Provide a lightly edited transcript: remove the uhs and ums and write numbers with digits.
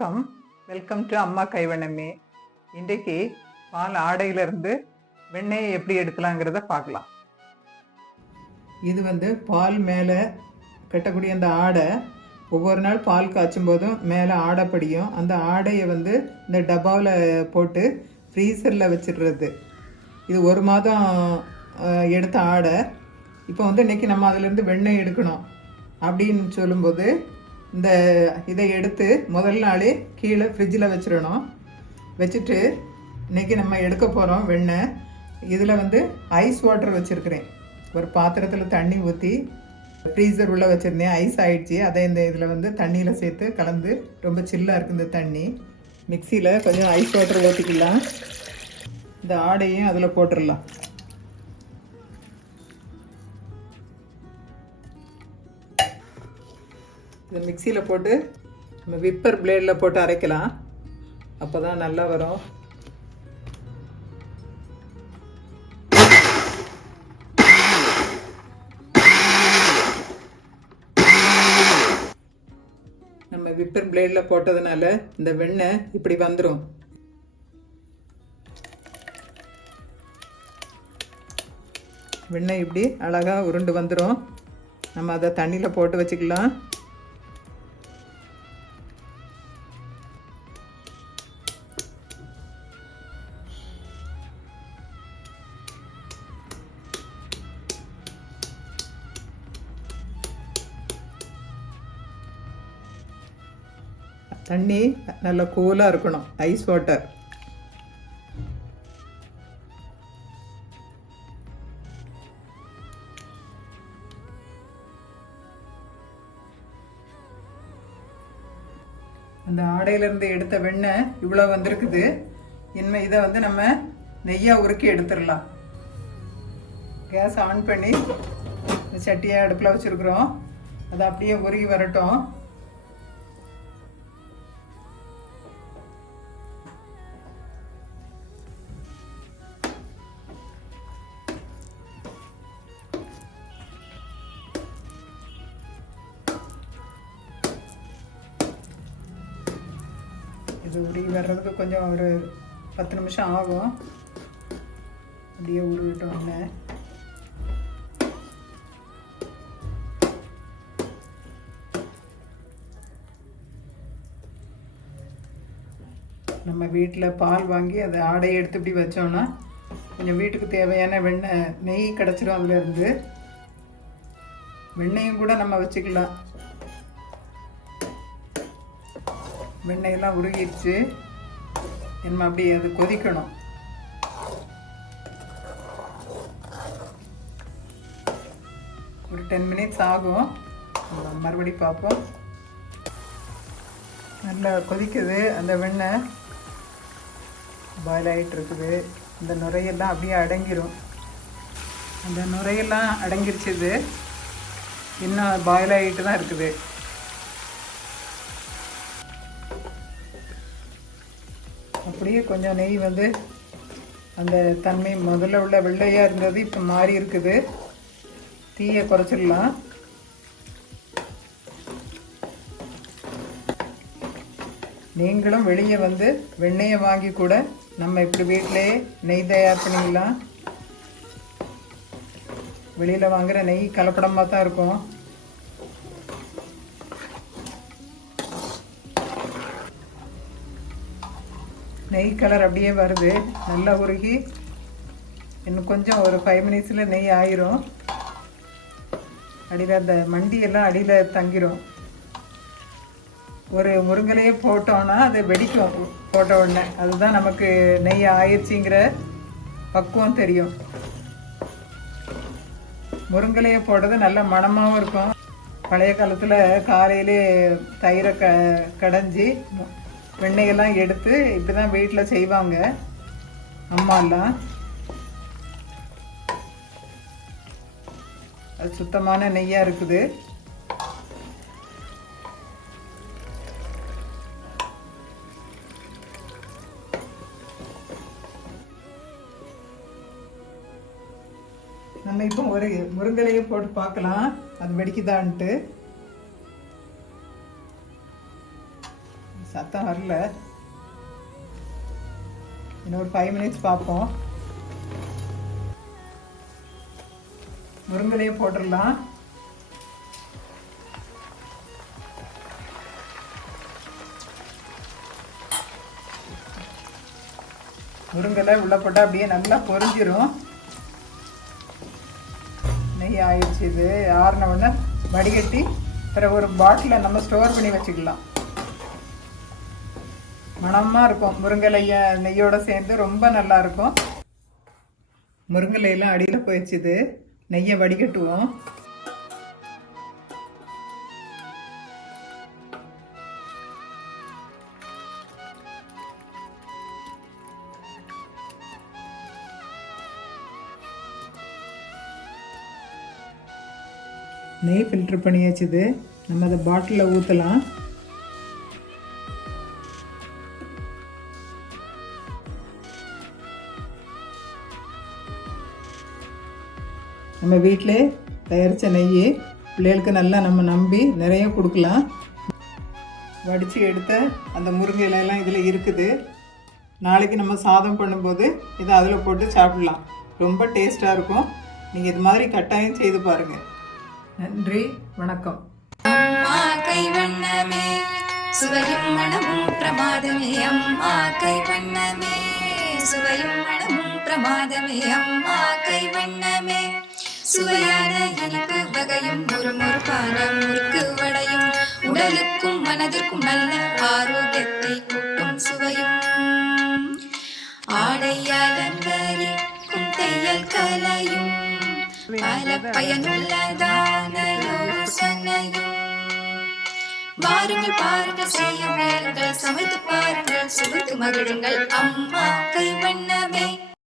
வணக்கம். Welcome to அம்மா கைவண்ணமே. இன்றைக்கு பால் ஆடையிலிருந்து வெண்ணெயை எப்படி எடுக்கலாங்கிறத பார்க்கலாம். இது பால் மேலே கட்டக்கூடிய அந்த ஆடை ஒவ்வொரு நாள் பால் காய்ச்சும் போதும் மேலே ஆடை படியும். அந்த ஆடையை இந்த டப்பாவில் போட்டு ஃப்ரீசரில் வச்சிடுறது. இது ஒரு மாதம் எடுத்த ஆடை. இப்போ இன்றைக்கி நம்ம அதிலேருந்து வெண்ணெய் எடுக்கணும் அப்படின்னு சொல்லும்போது இதை எடுத்து முதல் நாளே கீழே ஃப்ரிட்ஜில் வச்சிடணும். வச்சுட்டு இன்றைக்கி நம்ம எடுக்க போகிறோம் வெண்ணெய். இதில் ஐஸ் வாட்டர் வச்சுருக்கிறேன். ஒரு பாத்திரத்தில் தண்ணி ஊற்றி ஃப்ரீசர் உள்ளே வச்சுருந்தேன். ஐஸ் ஆகிடுச்சி. அதை இதில் தண்ணியில் சேர்த்து கலந்து ரொம்ப சில்லாக இருக்குது இந்த தண்ணி. மிக்சியில் கொஞ்சம் ஐஸ் வாட்டர் ஊற்றிக்கலாம். இந்த ஆடையும் அதில் போட்டுடலாம். இதை மிக்சியில் போட்டு நம்ம விப்பர் பிளேடில் போட்டு அரைக்கலாம். அப்போ தான் நல்லா வரும். நம்ம விப்பர் பிளேடில் போட்டதுனால இந்த வெண்ணெய் இப்படி வந்துடும். வெண்ணெய் இப்படி அழகாக உருண்டு வந்துடும். நம்ம அதை தண்ணியில் போட்டு வச்சுக்கலாம். தண்ணி நல்லா கூலாக இருக்கணும். Ice water. அந்த ஆடையிலேருந்து எடுத்த வெண்ணெய் இவ்வளோ வந்திருக்குது. இனிமேல் இதை நம்ம நெய்யாக உருக்கி எடுத்துடலாம். கேஸ் ஆன் பண்ணி சட்டியை அடுப்பில் வச்சுருக்குறோம். அதை அப்படியே உருகி வரட்டும். இது உருகி வர்றதுக்கு கொஞ்சம் ஒரு 10 நிமிஷம் ஆகும். அப்படியே உருகிட்டோம்ல. நம்ம வீட்டில் பால் வாங்கி அதை ஆடையை எடுத்து இப்படி வச்சோன்னா கொஞ்சம் வீட்டுக்கு தேவையான நெய் கிடச்சிரும். அதுலேருந்து வெண்ணெயும் கூட நம்ம வச்சுக்கலாம். வெண்ணெயெல்லாம் உருகிடுச்சு. நம்ம அப்படியே அது கொதிக்கணும். ஒரு 10 மினிட்ஸ் ஆகும். மறுபடி பார்ப்போம். நல்லா கொதிக்குது. அந்த வெண்ணெய் பாயில் ஆகிட்டு இருக்குது. இந்த நுரையெல்லாம் அப்படியே அடங்கிடும். அந்த நுரையெல்லாம் அடங்கிருச்சுது. இன்னும் பாயில் ஆகிட்டு தான் இருக்குது. அப்படியே கொஞ்சம் நெய் அந்த தன்மை முதல்ல உள்ள வெள்ளையாக இருந்தது இப்போ மாறி இருக்குது. தீயை குறைச்சிடலாம். நீங்களும் வெளியே வெண்ணெயை வாங்கி கூட நம்ம இப்படி வீட்டிலேயே நெய் தயார் பண்ணிக்கலாம். வெளியில் வாங்குகிற நெய் கலப்படமாக தான் இருக்கும். நெய் கலர் அப்படியே வருது. நல்லா உருகி இன்னும் கொஞ்சம் ஒரு 5 மினிட்ஸில் நெய் ஆயிரும். அடியில் அந்த மண்டியெல்லாம் அடியில் தங்கிரும். ஒரு முருங்கலையே போட்டோன்னா அது வெடிக்கும் போட்ட உடனே. அதுதான் நமக்கு நெய் ஆயிடுச்சிங்கிற பக்குவம் தெரியும். முருங்கலையை போடுறது நல்ல மணமாகவும் இருக்கும். பழைய காலத்தில் காலையிலே தயிரை கடைஞ்சி வெண்ணெயெல்லாம் எடுத்து இப்படி தான் வீட்டில் செய்வாங்க அம்மாலாம். அது சுத்தமான நெய்யாக இருக்குது. நம்ம இப்போ ஒரு முருங்கலையை போட்டு பார்க்கலாம் அது வெடிக்குதான்ட்டு. சத்தம் வரல. இன்னும் ஒரு 5 மினிட்ஸ் பார்ப்போம். முருங்கலையே போட்டுடலாம். முருங்கலை உள்ள போட்டால் அப்படியே நல்லா பொரிஞ்சிரும். நெய் ஆயிடுச்சு. இது ஆறின உடனே வடிகட்டி பிறகு ஒரு பாட்டிலில் நம்ம ஸ்டோர் பண்ணி வச்சுக்கலாம். மணமாக இருக்கும். முருங்கலைய நெய்யோடு சேர்ந்து ரொம்ப நல்லா இருக்கும். முருங்கலையெல்லாம் அடியில் போயிடுச்சுது. நெய்யை வடிகட்டுவோம். நெய் ஃபில்டர் பண்ணியாச்சுது. நம்ம அதை பாட்டிலில் ஊற்றலாம். நம்ம வீட்டிலே தயாரித்த நெய் பிள்ளைகளுக்கு நல்லா நம்ம நம்பி நிறைய கொடுக்கலாம். வடித்து எடுத்த அந்த முருங்கை இலையெல்லாம் இதில் இருக்குது. நாளைக்கு நம்ம சாதம் பண்ணும்போது இதை அதில் போட்டு சாப்பிடலாம். ரொம்ப டேஸ்ட்டாக இருக்கும். நீங்கள் இது மாதிரி கட்டாயம் செய்து பாருங்கள். நன்றி, வணக்கம். அம்மா கைவண்ணமே சுவையும் மனமும் பிரமாதமே. அம்மா கைவண்ணமே சுவையும் மனமும் பிரமாதமே. அம்மா கைவண்ணமே சுவையான இனிப்பு வகையும் முறுமுறுப்பான முறுக்கு வடையும் உடலுக்கும் மனதிற்கும் நல்ல ஆரோக்கியத்தை கூட்டும் சுவையும் ஆடை அலங்கரிக்கும் தையல் கலையும் பல பயனுள்ளதான யோசனையும். வாருங்கள் பாருங்கள் செய்ய முயலுங்கள் சமைத்து பாருங்கள் சுவைத்து மகிழுங்கள். அம்மா கைவண்ணமே.